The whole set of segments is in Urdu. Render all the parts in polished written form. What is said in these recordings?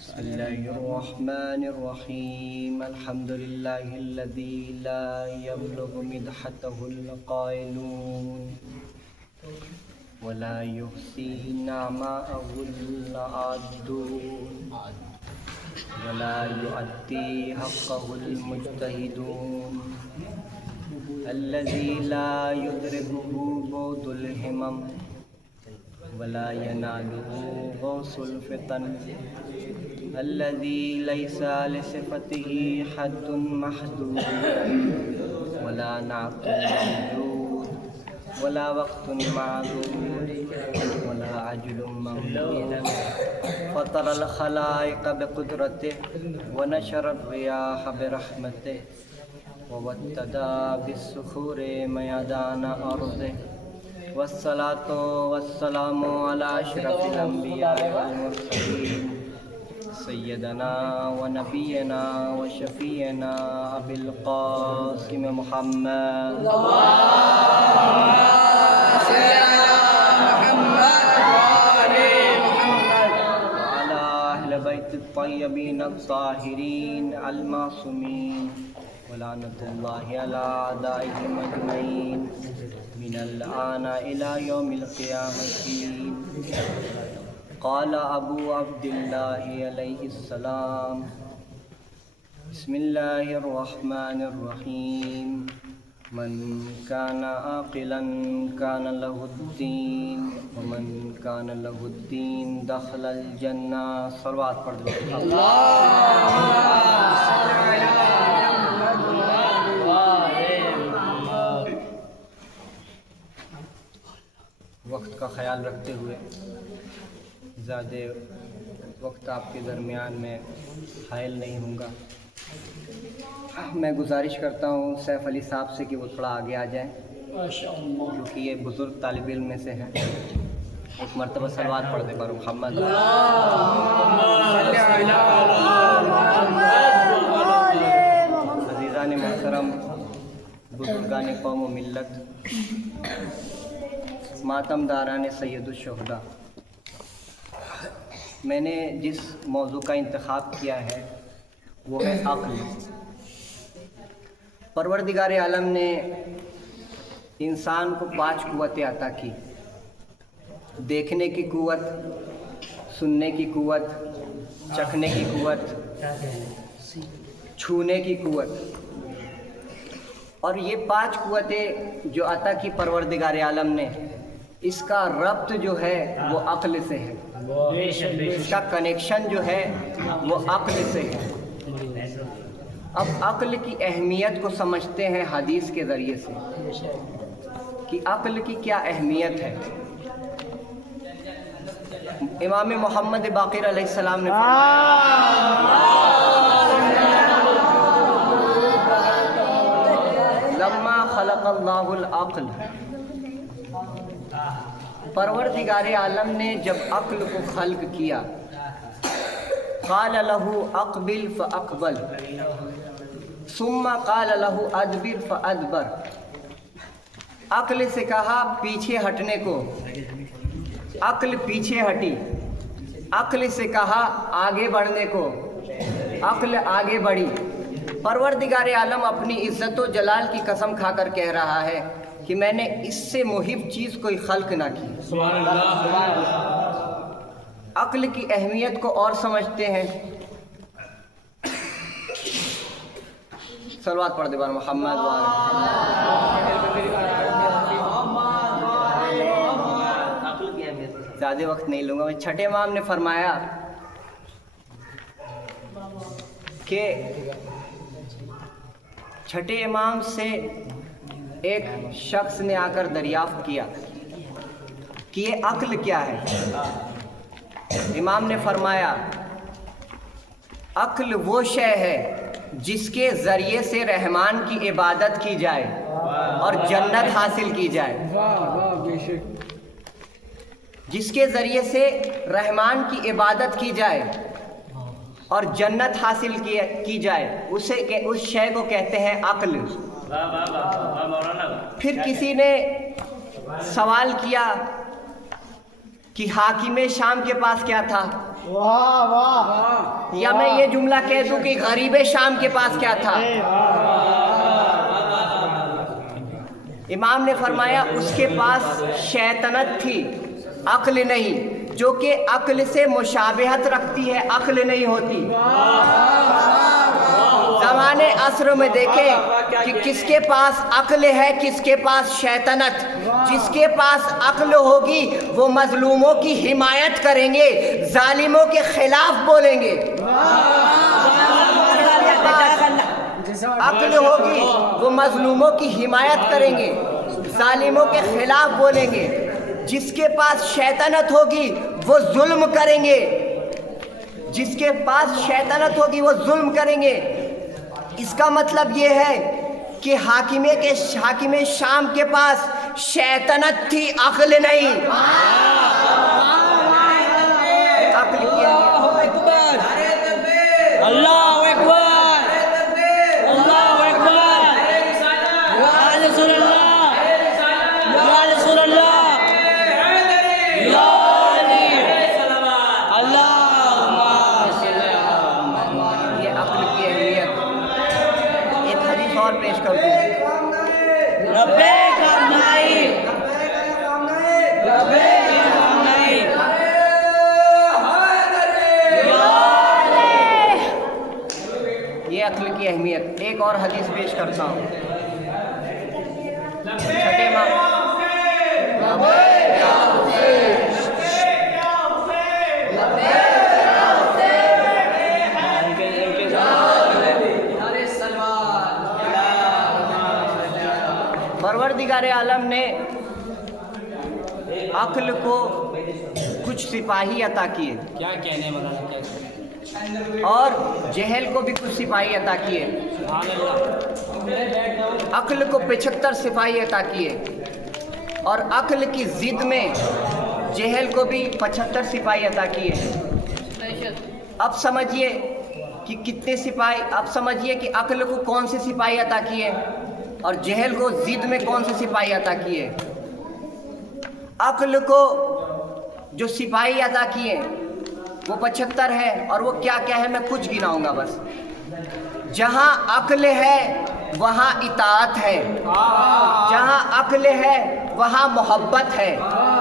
بسم الله الرحمن الرحيم الحمد لله الذي لا يبلغ مدحته القائلون ولا يحصي نعماءه العادون ولا يؤدي حقه المجتهدون الذي لا يدركه بعد الهمم ولا يناله غوص الفتن الذي ليس لصفته حد محدود ولا نعت موجود ولا وقت معدود ولا عجل ممدود فطر الخلائق بقدرته ونشر الرياح برحمته ووتدا بالصخور ميدان أرضه والصلاة والسلام على أشرف الأنبياء والمرسلين سيدنا ونبينا وشفينا أبي القاسم محمد وعلى أهل بيت الطيبين الطاهرين المعصومين ولعنة الله على أعدائهم أجمعين من الآن إلى يوم القيامة. قال أبو عبد الله عليه السلام بسم الله الرحمن الرحيم من كان عاقلا كان له الدين ومن كان له الدين دخل الجنة. صلوات پڑھ دو. وقت کا خیال رکھتے ہوئے زیادہ وقت آپ کے درمیان میں حائل نہیں ہوں گا. میں گزارش کرتا ہوں سیف علی صاحب سے کہ وہ تھوڑا آگے آ جائیں کیونکہ یہ بزرگ طالب علم میں سے ہیں. ایک مرتبہ صلوات پڑھ دے پر محمد. عزیزان محترم، بزرگان قوم و ملت، ماتم داران سید الشہداء، میں نے جس موضوع کا انتخاب کیا ہے وہ ہے عقل. پروردگار عالم نے انسان کو 5 قوتیں عطا کی: دیکھنے کی قوت، سننے کی قوت، چکھنے کی قوت، چھونے کی قوت. اور یہ 5 قوتیں جو عطا کی پروردگار عالم نے، اس کا ربط جو ہے وہ عقل سے ہے، اس کا کنیکشن جو ہے وہ عقل سے ہے. اب عقل کی اہمیت کو سمجھتے ہیں حدیث کے ذریعے سے کہ عقل کی کیا اہمیت ہے. امام محمد باقر علیہ السلام نے فرمایا لما خلق اللہ العقل، پروردگار عالم نے جب عقل کو خلق کیا، قال له اقبل فاقبل ثم قال له ادبر فادبر. عقل سے کہا پیچھے ہٹنے کو، عقل پیچھے ہٹی. عقل سے کہا آگے بڑھنے کو، عقل آگے بڑھی. پروردگار عالم اپنی عزت و جلال کی قسم کھا کر کہہ رہا ہے کہ میں نے اس سے محب چیز کوئی خلق نہ کی. عقل کی اہمیت کو اور سمجھتے ہیں. صلوات پڑھ دے بار محمد. زیادہ وقت نہیں لوں گا. چھٹے امام نے فرمایا کہ چھٹے امام سے ایک شخص نے آ کر دریافت کیا کہ یہ عقل کیا ہے. امام نے فرمایا عقل وہ شے ہے جس کے ذریعے سے رحمان کی عبادت کی جائے اور جنت حاصل کی جائے. جس کے ذریعے سے رحمان کی عبادت کی جائے اور جنت حاصل کی جائے اس شے کو کہتے ہیں عقل. پھر کسی نے سوال کیا کہ حاکم شام کے پاس کیا تھا؟ یا میں یہ جملہ کہہ دوں کہ غریب شام کے پاس کیا تھا؟ امام نے فرمایا اس کے پاس شیطنت تھی، عقل نہیں، جو کہ عقل سے مشابہت رکھتی ہے، عقل نہیں ہوتی۔ زمانے عصر میں دیکھیں کہ کس کے پاس عقل ہے، کس کے پاس شیطنت۔ جس کے پاس عقل ہوگی وہ مظلوموں کی حمایت کریں گے، ظالموں کے خلاف بولیں گے۔ عقل ہوگی وہ مظلوموں کی حمایت کریں گے، ظالموں کے خلاف بولیں گے۔ جس کے پاس شیطنت ہوگی وہ ظلم کریں گے، جس کے پاس شیطنت ہوگی وہ ظلم کریں گے۔ اس کا مطلب یہ ہے کہ حاکم شام کے پاس شیطنت تھی، عقل نہیں۔ عقل کی اللہ اکبر، اللہ اکبر، یا رسول اللہ، یا رسول اللہ، یا علی، اللہم صلی اللہ۔ یہ عقل کی اہمیت۔ ایک حدیث اور پیش کر دوں۔ لبیک امنائی، لبیک امنائی، یہ عقل کی اہمیت۔ ایک اور حدیث پیش کرتا ہوں۔ چھٹے پروردگار عالم نے عقل کو کچھ سپاہی عطا کیے، کیا کہنے مولانا، کیا کہنے، اور جہل کو بھی کچھ سپاہی عطا کیے۔ سبحان اللہ۔ عقل کو 75 سپاہی عطا کیے، اور عقل کی ضد میں جہل کو بھی 75 سپاہی عطا کیے۔ اب سمجھیے کہ کتنے سپاہی، اب سمجھیے کہ عقل کو کون سے سپاہی عطا کیے اور جہل کو ضد میں کون سے سپاہی عطا کیے۔ عقل کو جو سپاہی عطا کیے وہ 75 ہے، اور وہ کیا کیا ہے میں کچھ گناؤں گا بس۔ جہاں عقل ہے وہاں اطاعت ہے، جہاں عقل ہے وہاں محبت ہے،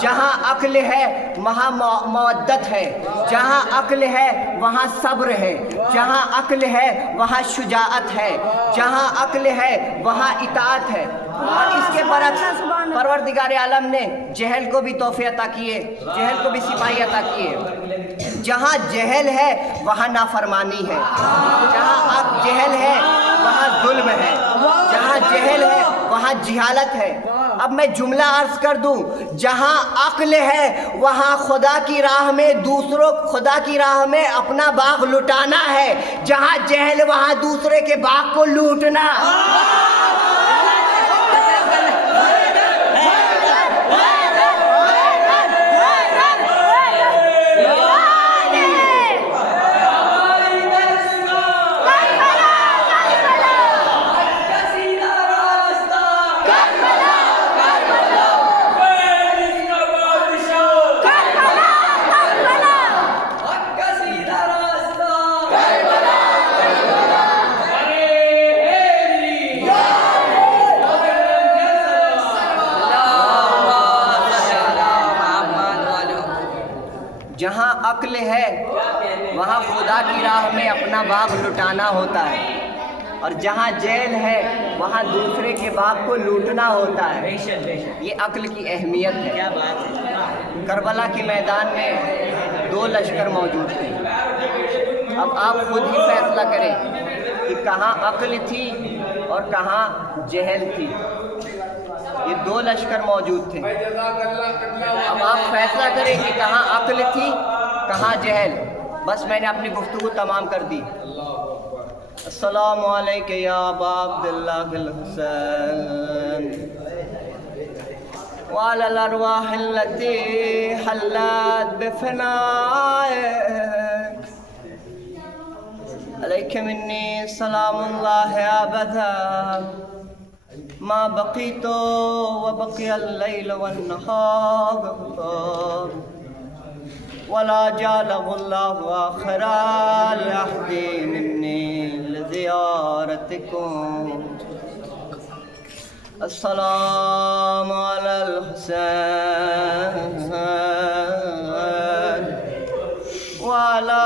جہاں عقل ہے وہاں مودت ہے، جہاں عقل ہے وہاں صبر ہے، جہاں عقل ہے وہاں شجاعت ہے، جہاں عقل ہے وہاں اطاعت ہے۔ اور اس کے برعکس پروردگار عالم نے جہل کو بھی تحفے عطا کیے، جہل کو بھی سپاہی عطا کیے۔ جہاں جہل ہے وہاں نافرمانی ہے، جہاں جہل ہے وہاں ظلم ہے، جہاں جہل ہے وہاں جہالت ہے۔ اب میں جملہ عرض کر دوں، جہاں عقل ہے وہاں خدا کی راہ میں خدا کی راہ میں اپنا باغ لٹانا ہے، جہاں جہل وہاں دوسرے کے باغ کو لوٹنا۔ جہاں عقل ہے وہاں خدا کی راہ میں اپنا باغ لٹانا ہوتا ہے، اور جہاں جیل ہے وہاں دوسرے کے باغ کو لوٹنا ہوتا ہے۔ یہ عقل کی اہمیت ہے۔ کیا بات ہے۔ کربلا کے میدان میں 2 لشکر موجود تھے۔ اب آپ خود ہی فیصلہ کریں کہ کہاں عقل تھی اور کہاں جہل تھی۔ یہ 2 لشکر موجود تھے۔ اب آپ فیصلہ کریں کہ کہاں عقل تھی کہاں جہل۔ بس میں نے اپنی گفتگو تمام کر دی۔ السلام علیکم یا ابا عبداللہ الحسین وعلی الارواح التي حلت بفنائك علیک منی سلام اللہ ابدا ما بقیت وبقی اللیل والنہار ولا جعله اللہ آخر علیکم السلام علی الحسین وعلی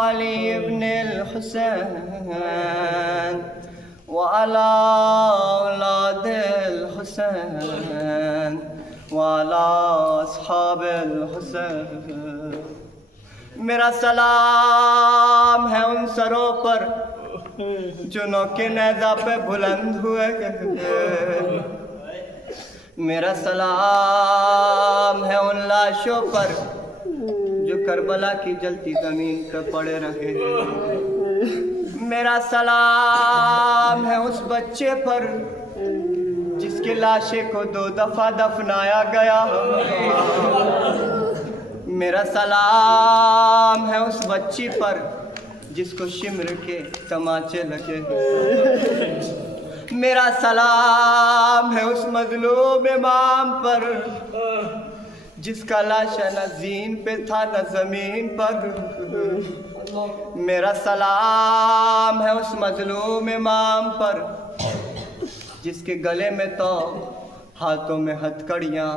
علی ابن الحسین وعلی اولاد الحسین وعلی اصحاب الحسین. میرا سلام ہے ان سروں پر جو نوکے نیزہ پہ بلند ہوئے. میرا سلام ہے ان لاشوں پر جو کربلا کی جلتی زمین پہ پڑے رہے. میرا سلام ہے اس بچے پر جس کے لاشے کو 2 دفعہ دفنایا گیا. میرا سلام ہے اس بچی پر جس کو شمر کے تماچے لگے. میرا سلام ہے اس مظلوم امام پر جس کا لاشا نہ زین پہ تھا نہ زمین پر. میرا سلام ہے اس مظلوم امام پر جس کے گلے میں تو ہاتھوں میں ہتھکڑیاں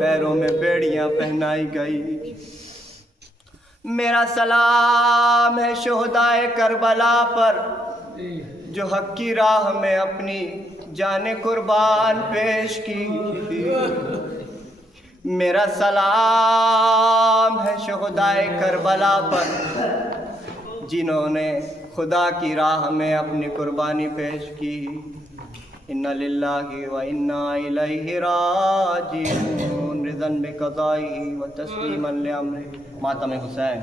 پیروں میں بیڑیاں پہنائی گئی. میرا سلام ہے شہدائے کربلا پر جو حق کی راہ میں اپنی جان قربان پیش کی. میرا سلام ہے شہدائے کربلا پر جنہوں نے خدا کی راہ میں اپنی قربانی پیش کی. اِنَّا لِلَّهِ وَإِنَّا إِلَيْهِ رَاجِعُونَ رِضًا بِقَضَائِهِ وَتَسْلِيمًا لِأَمْرِهِ. ماتم حسین.